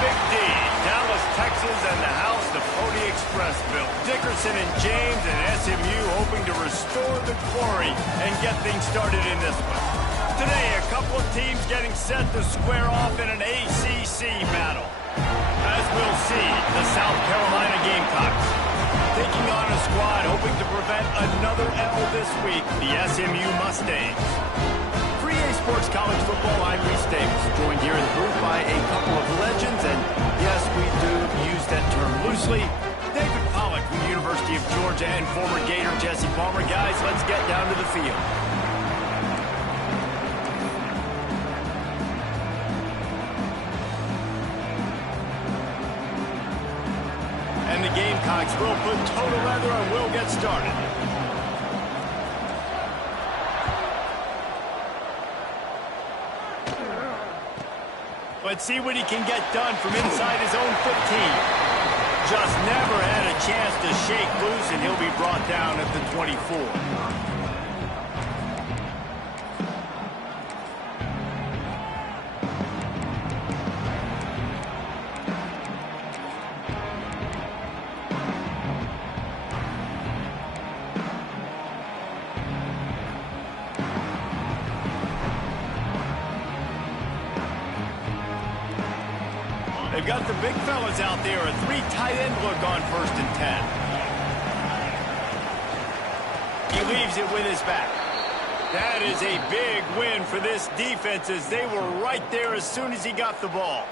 Big D, Dallas, Texas, and the house the Pony Express built. Dickerson and James and SMU hoping to restore the glory and get things started in this one. Today, a couple of teams getting set to square off in an ACC battle. As we'll see, the South Carolina Gamecocks taking on a squad hoping to prevent another L this week, the SMU Mustangs. For EA Sports College Football, I'm Reese Davis, joined here in the booth by a couple of legends, and yes, we do use that term loosely. David Pollack from the University of Georgia and former Gator Jesse Palmer. Guys, let's get down to the field. And the Gamecocks will put total leather and we'll get started. Let's see what he can get done from inside his own 15. Just never had a chance to shake loose, and he'll be brought down at the 24. They've got the big fellas out there, a 3 tight end look on 1st and 10. He leaves it with his back. That is a big win for this defense as they were right there as soon as he got the ball.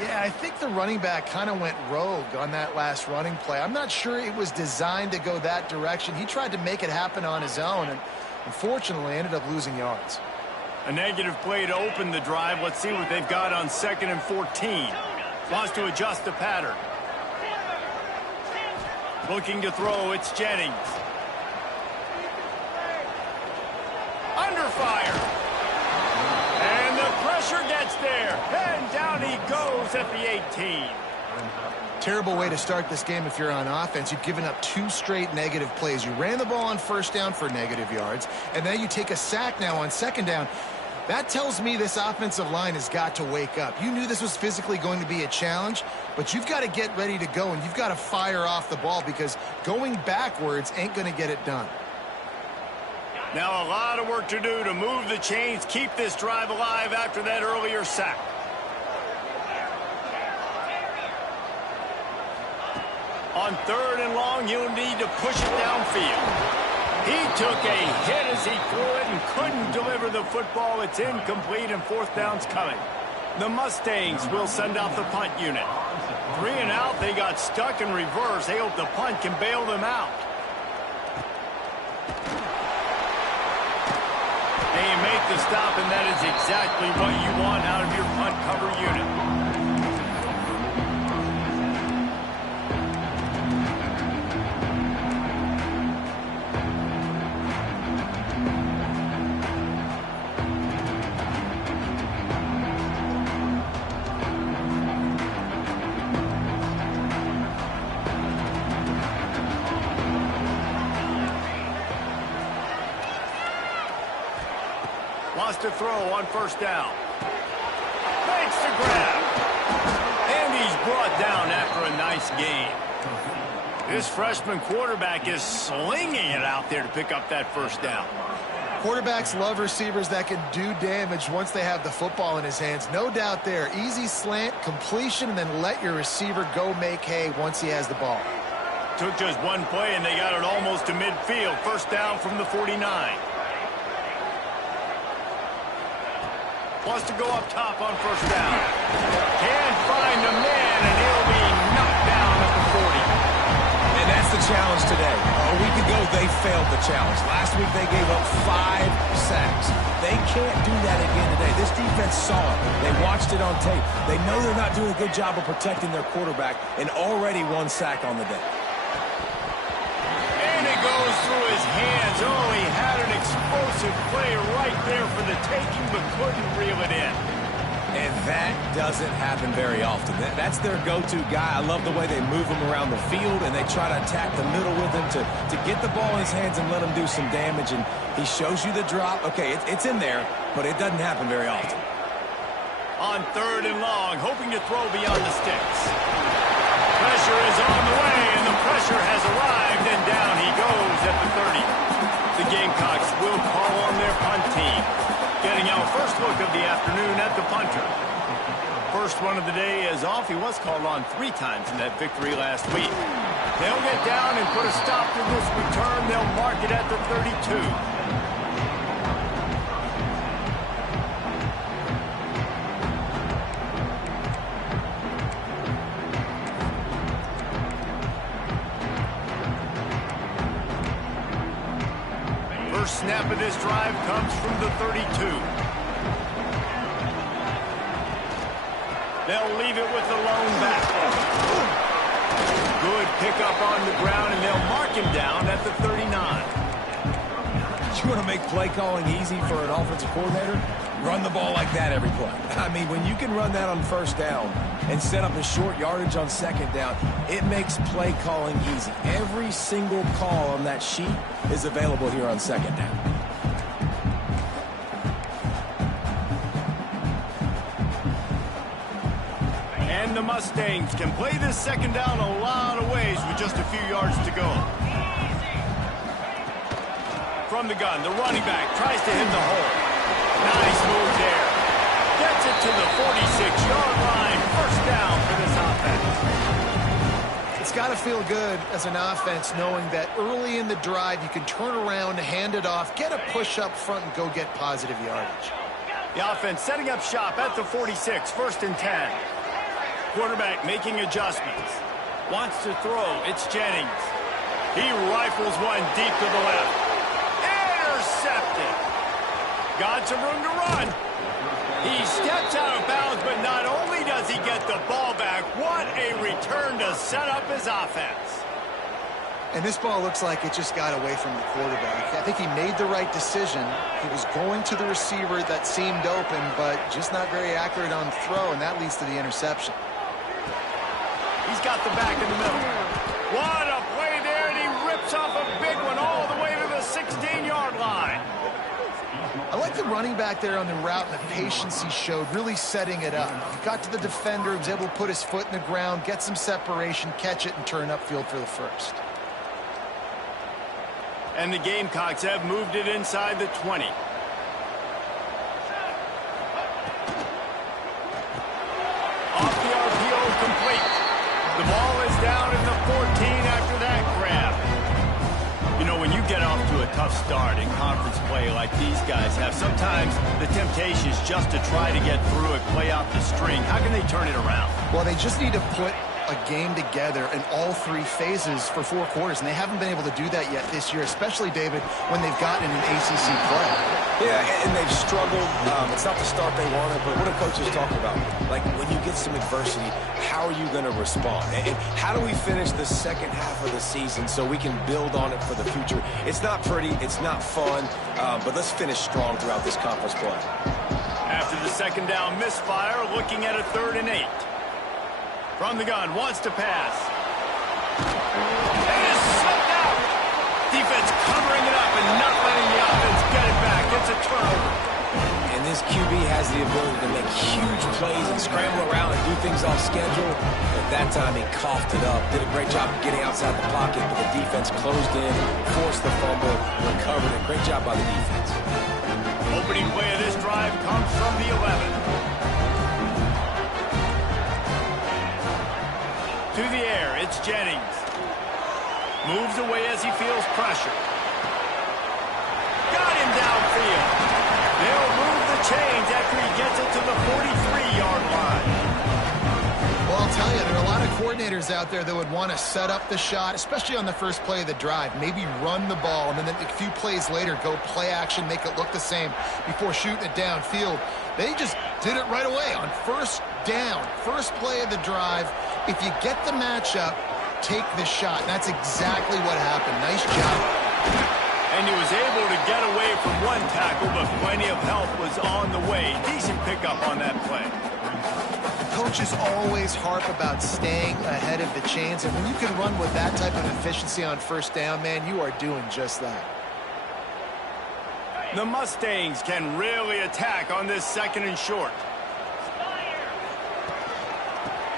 Yeah, I think the running back kind of went rogue on that last running play. I'm not sure it was designed to go that direction. He tried to make it happen on his own and unfortunately ended up losing yards. A negative play to open the drive. Let's see what they've got on 2nd and 14. Wants to adjust the pattern. Looking to throw, it's Jennings. Under fire. And the pressure gets there. And down he goes at the 18. Terrible way to start this game if you're on offense. You've given up 2 straight negative plays. You ran the ball on 1st down for negative yards, and then you take a sack now on 2nd down. That tells me this offensive line has got to wake up. You knew this was physically going to be a challenge, but you've got to get ready to go, and you've got to fire off the ball because going backwards ain't going to get it done. Now a lot of work to do to move the chains, keep this drive alive after that earlier sack. On 3rd and long, you'll need to push it downfield. He took a hit as he threw it and couldn't deliver the football. It's incomplete and 4th down's coming. The Mustangs will send out the punt unit. 3 and out, they got stuck in reverse. They hope the punt can bail them out. They make the stop, and that is exactly what you want out of your punt cover unit. Wants to throw on 1st down. Makes the grab. And he's brought down after a nice gain. This freshman quarterback is slinging it out there to pick up that 1st down. Quarterbacks love receivers that can do damage once they have the football in his hands. No doubt there. Easy slant, completion, and then let your receiver go make hay once he has the ball. Took just one play, and they got it almost to midfield. 1st down from the 49. Wants to go up top on 1st down. Can't find a man, and he'll be knocked down at the 40. And that's the challenge today. A week ago, they failed the challenge. Last week, they gave up 5 sacks. They can't do that again today. This defense saw it. They watched it on tape. They know they're not doing a good job of protecting their quarterback, and already 1 sack on the day. And it goes through his hands. Oh, he had an explosive play right there for the taking, but couldn't reel it in. And that doesn't happen very often. That's their go-to guy. I love the way they move him around the field, and they try to attack the middle with him to get the ball in his hands and let him do some damage. And he shows you the drop. Okay, it's in there, but it doesn't happen very often. On 3rd and long, hoping to throw beyond the sticks. Pressure is on the way, and the pressure has arrived, and down he goes at the 30. The Gamecocks will call on their punt team. Getting our first look of the afternoon at the punter. First one of the day is off. He was called on 3 times in that victory last week. They'll get down and put a stop to this return. They'll mark it at the 32. First snap of this drive comes from the 32. They'll leave it with the lone back. Good pickup on the ground, and they'll mark him down at the 39. You want to make play calling easy for an offensive coordinator? Run the ball like that every play. I mean, when you can run that on 1st down and set up a short yardage on 2nd down, it makes play calling easy. Every single call on that sheet is available here on 2nd down. And the Mustangs can play this 2nd down a lot of ways with just a few yards to go. From the gun, the running back tries to hit the hole. Nice move there. Gets it to the 46-yard line. 1st down for this offense. It's got to feel good as an offense knowing that early in the drive you can turn around, hand it off, get a push up front, and go get positive yardage. The offense setting up shop at the 46, 1st and 10. Quarterback making adjustments. Wants to throw. It's Jennings. He rifles one deep to the left. Intercepted. Got some room to run. He steps out of bounds, but not only does he get the ball back, what a return to set up his offense. And this ball looks like it just got away from the quarterback. I think he made the right decision. He was going to the receiver that seemed open, but just not very accurate on the throw, and that leads to the interception. He's got the back in the middle. What a play there, and he rips off a big one all the way to the 16-yard line. I like the running back there on the route and the patience he showed, really setting it up. He got to the defender, was able to put his foot in the ground, get some separation, catch it, and turn upfield for the 1st. And the Gamecocks have moved it inside the 20. Off the RPO, complete. The ball is down at the 14 after that grab. You know, when you get off to a tough start in conference play like these guys have, sometimes the temptation is just to try to get through it, play out the string. How can they turn it around? Well, they just need to put a game together in all 3 phases for 4 quarters, and they haven't been able to do that yet this year, especially, David, when they've gotten an ACC play. Yeah, and they've struggled. It's not the start they wanted, but what do coaches talk about? Like, when you get some adversity, how are you going to respond? And how do we finish the 2nd half of the season so we can build on it for the future? It's not pretty, it's not fun, but let's finish strong throughout this conference play. After the 2nd down misfire, looking at a 3rd and 8. From the gun, wants to pass. And is slipped out. Defense covering it up and not letting the offense get it back. It's a turnover. And this QB has the ability to make huge plays and scramble around and do things off schedule. At that time, he coughed it up, did a great job of getting outside the pocket, but the defense closed in, forced the fumble, recovered it. Great job by the defense. Opening play of this drive comes from the 11. To the air, it's Jennings. Moves away as he feels pressure. Got him downfield. They'll move the chains after he gets it to the 43-yard line. Well, I'll tell you, there are a lot of coordinators out there that would want to set up the shot, especially on the first play of the drive. Maybe run the ball, and then a few plays later, go play action, make it look the same before shooting it downfield. They just did it right away on 1st down. First play of the drive. If you get the matchup, take the shot. And that's exactly what happened. Nice job. And he was able to get away from one tackle, but plenty of help was on the way. Decent pickup on that play. Coaches always harp about staying ahead of the chains, and when you can run with that type of efficiency on 1st down, man, you are doing just that. The Mustangs can really attack on this 2nd and short.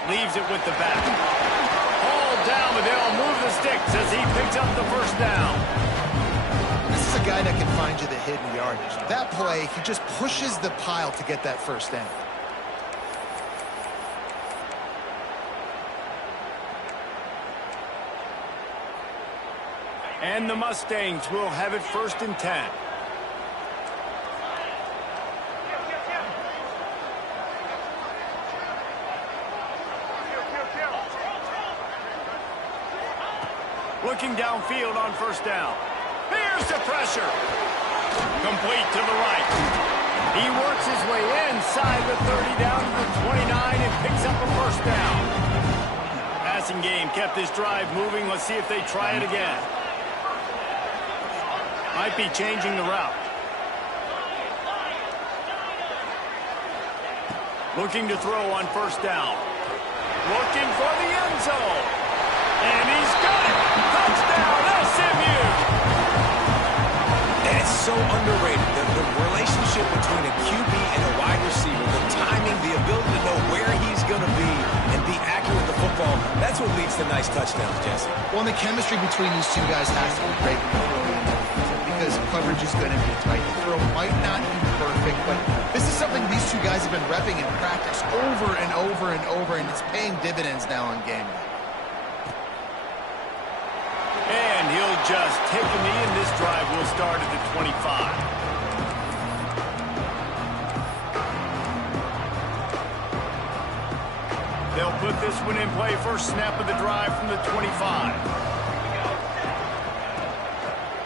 leaves it with the back. Hauled down, but they'll move the sticks as he picks up the first down. This is a guy that can find you the hidden yardage. That play, he just pushes the pile to get that first down. And the Mustangs will have it 1st and 10. Looking downfield on 1st down. Here's the pressure. Complete to the right. He works his way inside the 30 down to the 29 and picks up a 1st down. Passing game kept this drive moving. Let's see if they try it again. Might be changing the route. Looking to throw on 1st down. Looking for the end zone. And he's got it. Touchdown, SMU. And it's so underrated. The relationship between a QB and a wide receiver, the timing, the ability to know where he's going to be and be accurate with the football, that's what leads to nice touchdowns, Jesse. Well, and the chemistry between these two guys has to be great because coverage is going to be tight. The throw might not be perfect, but this is something these two guys have been repping in practice over and over and over, and it's paying dividends now on game day. And he'll just take a knee, and this drive will start at the 25. They'll put this one in play. First snap of the drive from the 25.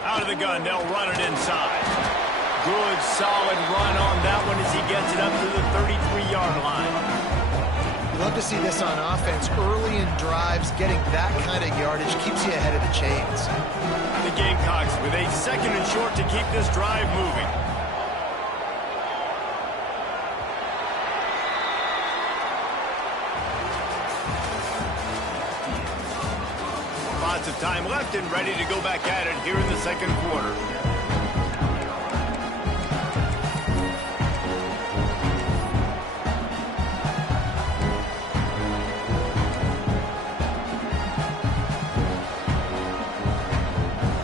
Out of the gun, they'll run it inside. Good, solid run on that one as he gets it up to the 33-yard line. You love to see this on offense. Early in drives, getting that kind of yardage keeps you ahead of the chains. The Gamecocks with a 2nd and short to keep this drive moving. Lots of time left and ready to go back at it here in the 2nd quarter.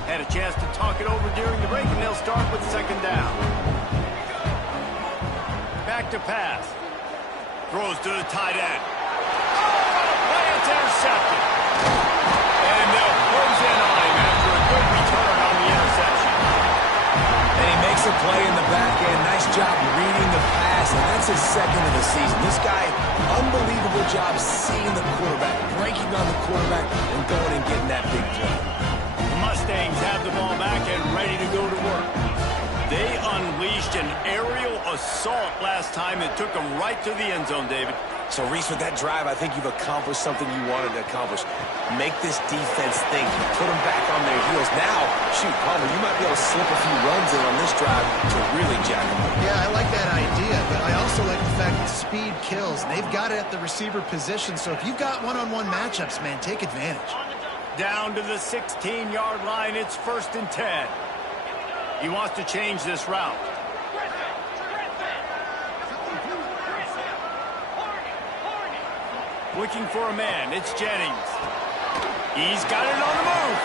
Had a chance to talk it over during the break, and they'll start with 2nd down. Back to pass. Throws to the tight end. Oh, play, it's intercepted. And they'll close in on him after a good return on the interception. And he makes a play in the back end. Nice job reading the pass, and that's his 2nd of the season. This guy, unbelievable job seeing the quarterback, breaking on the quarterback, and going and getting that big play. The Mustangs have the ball back and ready to go to work. They unleashed an aerial assault last time that took them right to the end zone, David. So, Reese, with that drive, I think you've accomplished something you wanted to accomplish. Make this defense think. Put them back on their heels. Now, shoot, Palmer, you might be able to slip a few runs in on this drive to really jack them up. Yeah, I like that idea, but I also like the fact that speed kills. They've got it at the receiver position, so if you've got one-on-one matchups, man, take advantage. Down to the 16-yard line, it's 1st and 10. He wants to change this route. Looking for a man. It's Jennings. He's got it on the move.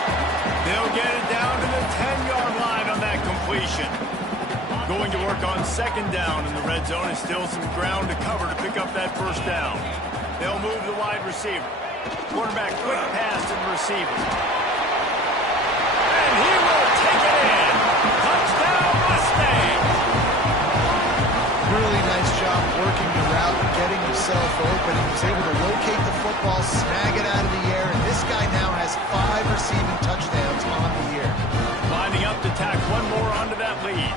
They'll get it down to the 10-yard line on that completion. Going to work on 2nd down in the red zone, and still some ground to cover to pick up that 1st down. They'll move the wide receiver. Quarterback quick pass to the receiver. And he will take it in. Touchdown, Mustangs. Really nice job working the route and getting himself open. He was able to locate the football, snag it out of the air, and this guy now has 5 receiving touchdowns on the year. Lining up to tack one more onto that lead.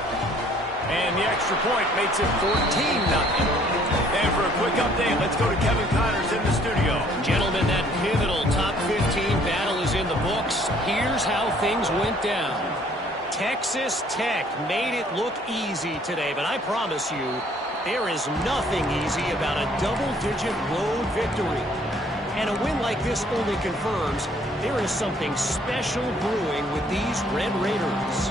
And the extra point makes it 14-0. And for a quick update, let's go to Kevin Connors in the studio. Gentlemen, that pivotal top 15 battle is in the books. Here's how things went down. Texas Tech made it look easy today, but I promise you, there is nothing easy about a double-digit road victory. And a win like this only confirms there is something special brewing with these Red Raiders.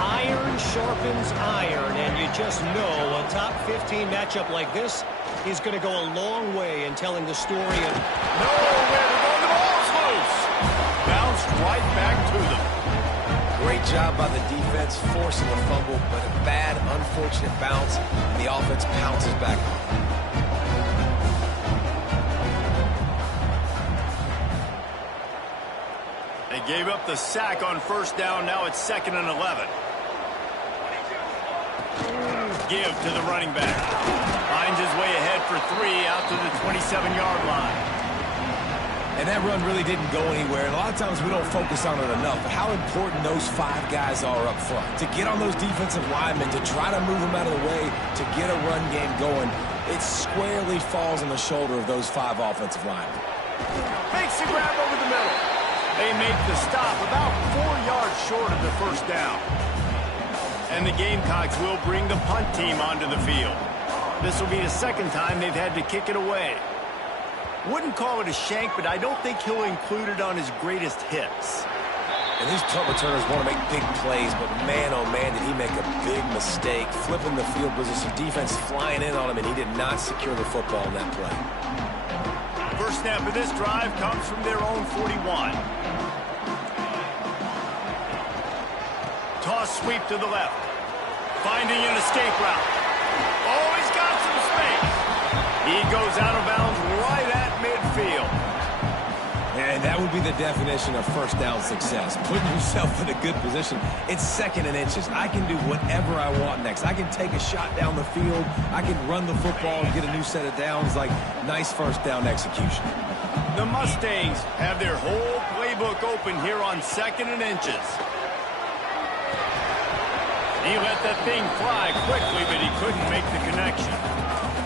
Iron sharpens iron, and you just know a top 15 matchup like this is going to go a long way in telling the story of... Nowhere to go. The ball's loose. Bounced right back to them. Great job by the defense, forcing the fumble, but a bad, unfortunate bounce, and the offense pounces back. They gave up the sack on first down. Now it's 2nd and 11. Give to the running back. Finds his way ahead for 3 out to the 27-yard line. And that run really didn't go anywhere. And a lot of times we don't focus on it enough, but how important those 5 guys are up front. To get on those defensive linemen, to try to move them out of the way, to get a run game going, it squarely falls on the shoulder of those 5 offensive linemen. Makes the grab over the middle. They make the stop about 4 yards short of the first down. And the Gamecocks will bring the punt team onto the field. This will be the 2nd time they've had to kick it away. Wouldn't call it a shank, but I don't think he'll include it on his greatest hits. And these punt returners want to make big plays, but man, oh man, did he make a big mistake. Flipping the field position, defense flying in on him, and he did not secure the football in that play. First snap of this drive comes from their own 41. Toss sweep to the left. Finding an escape route. Oh, he's got some space. He goes out of bounds right at midfield. And that would be the definition of first down success. Putting yourself in a good position. It's 2nd and inches. I can do whatever I want next. I can take a shot down the field. I can run the football and get a new set of downs. Like, nice first down execution. The Mustangs have their whole playbook open here on 2nd and inches. He let that thing fly quickly, but he couldn't make the connection.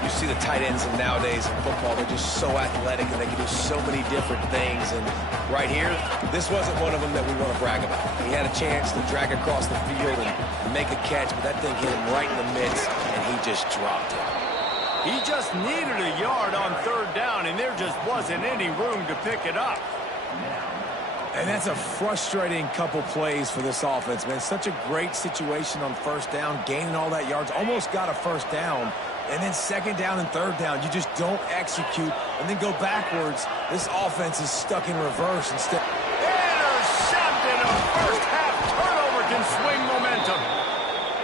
You see the tight ends and nowadays in football, they're just so athletic and they can do so many different things. And right here, this wasn't one of them that we want to brag about. He had a chance to drag across the field and make a catch, but that thing hit him right in the midst, and he just dropped it. He just needed a yard on 3rd down, and there just wasn't any room to pick it up. And that's a frustrating couple plays for this offense, man. Such a great situation on first down, gaining all that yards, almost got a first down. And then 2nd down and 3rd down, you just don't execute and then go backwards. This offense is stuck in reverse instead. Intercepted. A first half turnover can swing momentum.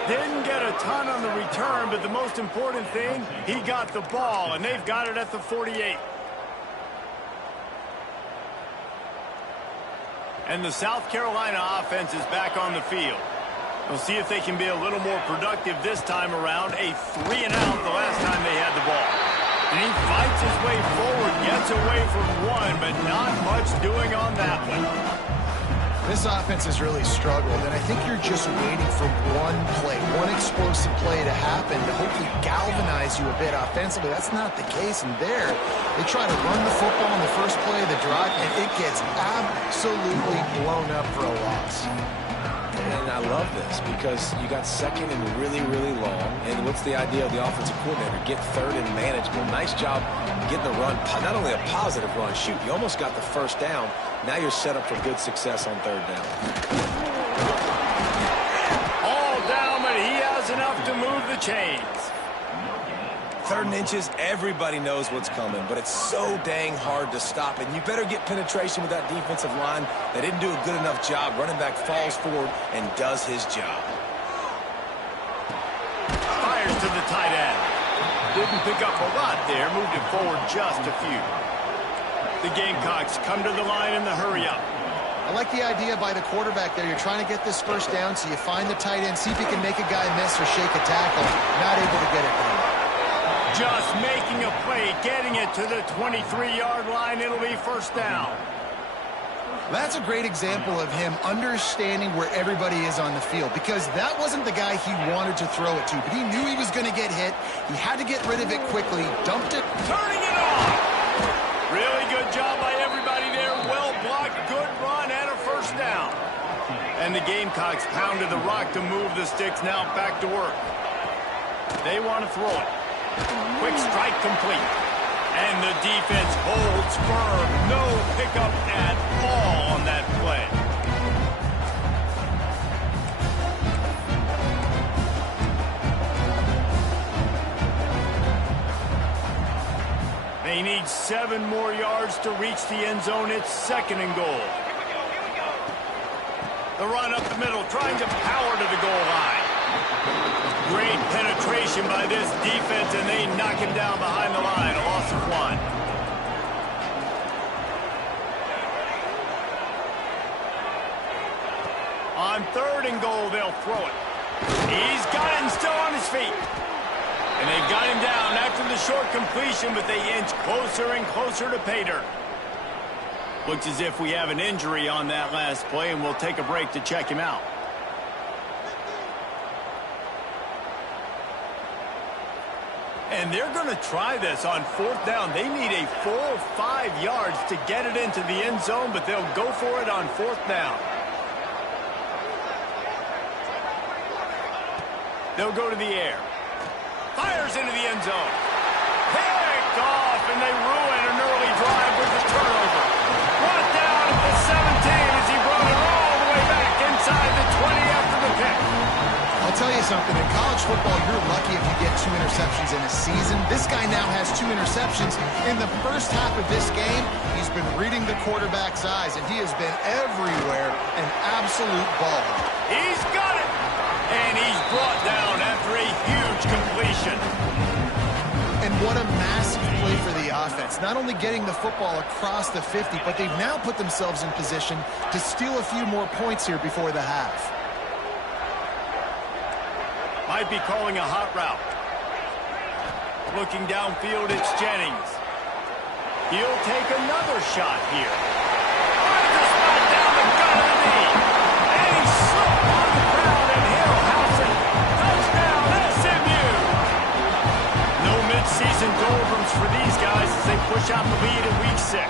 Didn't get a ton on the return, but the most important thing, he got the ball, and they've got it at the 48. And the South Carolina offense is back on the field. We'll see if they can be a little more productive this time around. A 3-and-out the last time they had the ball. And he fights his way forward, gets away from one, but not much doing on that one. This offense has really struggled, and I think you're just waiting for one play, one explosive play to happen to hopefully galvanize you a bit offensively. That's not the case, and there, they try to run the football in the first play of the drive, and it gets absolutely blown up for a loss. And I love this because you got 2nd and really, really long. And what's the idea of the offensive coordinator? Get 3rd and manageable. Nice job getting the run. Not only a positive run, shoot, you almost got the first down. Now you're set up for good success on 3rd down. All down, but he has enough to move the chains. 3rd and inches, everybody knows what's coming, but it's so dang hard to stop. And you better get penetration with that defensive line. They didn't do a good enough job. Running back falls forward and does his job. Fires to the tight end. Didn't pick up a lot there. Moved it forward just a few. The Gamecocks come to the line in the hurry-up. I like the idea by the quarterback there. You're trying to get this first down, so you find the tight end, see if you can make a guy miss or shake a tackle. Not able to get it done. Just making a play, getting it to the 23-yard line. It'll be first down. That's a great example of him understanding where everybody is on the field, because that wasn't the guy he wanted to throw it to, but he knew he was going to get hit. He had to get rid of it quickly, dumped it. Turning it on. Really good job by everybody there. Well blocked, good run, and a first down. And the Gamecocks pounded the rock to move the sticks. Now back to work. They want to throw it. Quick strike complete. And the defense holds firm. No pickup at all on that play. They need 7 more yards to reach the end zone. It's 2nd and goal. The run up the middle, trying to power to the goal line. Great penetration by this defense, and they knock him down behind the line. A loss of 1. On 3rd and goal, they'll throw it. He's got it and still on his feet. And they've got him down after the short completion, but they inch closer and closer to pay dirt. Looks as if we have an injury on that last play, and we'll take a break to check him out. And they're going to try this on 4th down. They need a 4 or 5 yards to get it into the end zone, but they'll go for it on 4th down. They'll go to the air. Fires into the end zone. Picked off, and they ruin an early drive with the turnover. Brought down at the 17 as he brought it all the way back inside the 20 after the pick. I'll tell you something. In college football, you're lucky if you get 2 interceptions in a season. This guy now has 2 interceptions. In the first half of this game, he's been reading the quarterback's eyes, and he has been everywhere, an absolute baller. He's got it. And he's brought down after a huge completion. And what a massive play for the offense. Not only getting the football across the 50, but they've now put themselves in position to steal a few more points here before the half. Might be calling a hot route. Looking downfield, it's Jennings. He'll take another shot here. Finds a spot down the gut of the knee. And he slipped on the ground, and he'll house it. Touchdown, SMU! No midseason doldrums for these guys as they push out the lead in Week 6.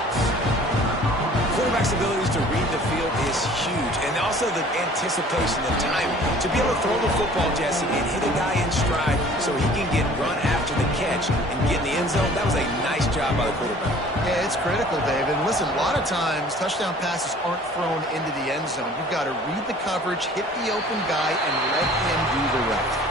Quarterback's abilities to read the field is huge, and also the anticipation, the time to be able to throw the football, Jesse, and hit a guy in stride so he can get run after the catch and get in the end zone. That was a nice job by the quarterback. Yeah, it's critical, Dave. And listen, a lot of times touchdown passes aren't thrown into the end zone. You've got to read the coverage, hit the open guy, and let him do the rest.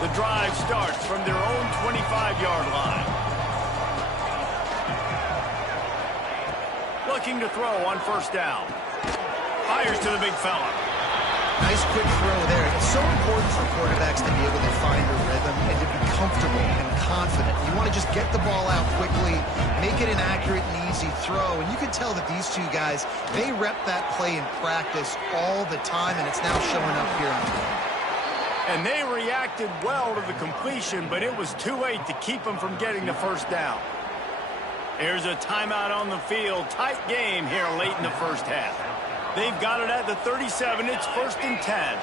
The drive starts from their own 25-yard line. Looking to throw on 1st down. Fires to the big fella. Nice quick throw there. It's so important for quarterbacks to be able to find a rhythm and to be comfortable and confident. You want to just get the ball out quickly, make it an accurate and easy throw. And you can tell that these 2 guys, they rep that play in practice all the time, and it's now showing up here on the field. And they reacted well to the completion, but it was too late to keep them from getting the 1st down. There's a timeout on the field. Tight game here late in the first half. They've got it at the 37. It's 1st and 10.